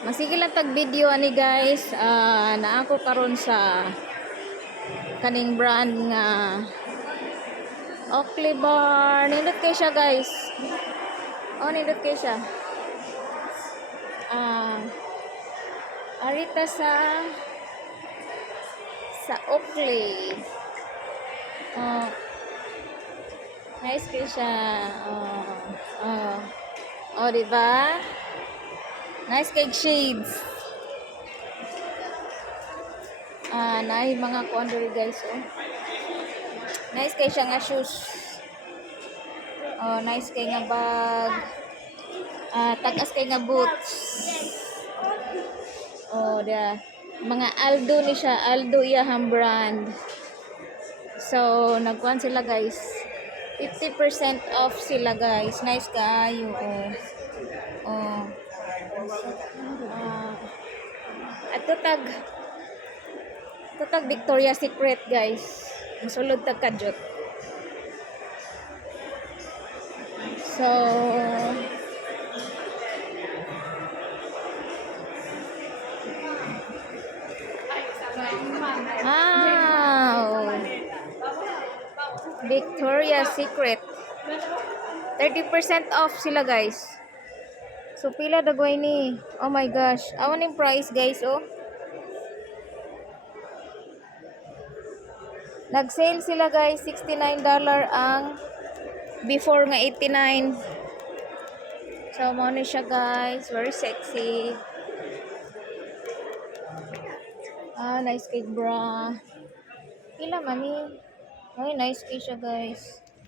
Masige lang tag video ani guys. Na ako karon sa kaning brand nga Oakley Bar. Nindot kay siya guys. Oh, nindot kay siya. Arita sa Oakley. Oh, nice kay siya. Oh, diba? Nice kay shades. Naay mga kuan diri guys, oh. Nice kay siya nga shoes. Oh, nice kay nga bag. Tagas kay nga boots. Oh, dia. Mga Aldo ni siya, Aldo iyahang brand. So, nagkuan sila guys. 50% off sila guys. Nice kaayo, oh. Oh. At tutag Victoria's Secret guys. Musulod tag kadyot. So, Victoria's Secret. 30% off sila guys. So, pila dagway ni. Oh my gosh. Awan yung price guys, oh. Nag-sale sila guys. $69 ang before nga 89. So, mo ni siya guys. Very sexy. Nice cake bra. Pila man ni. Ay, nice cake siya guys.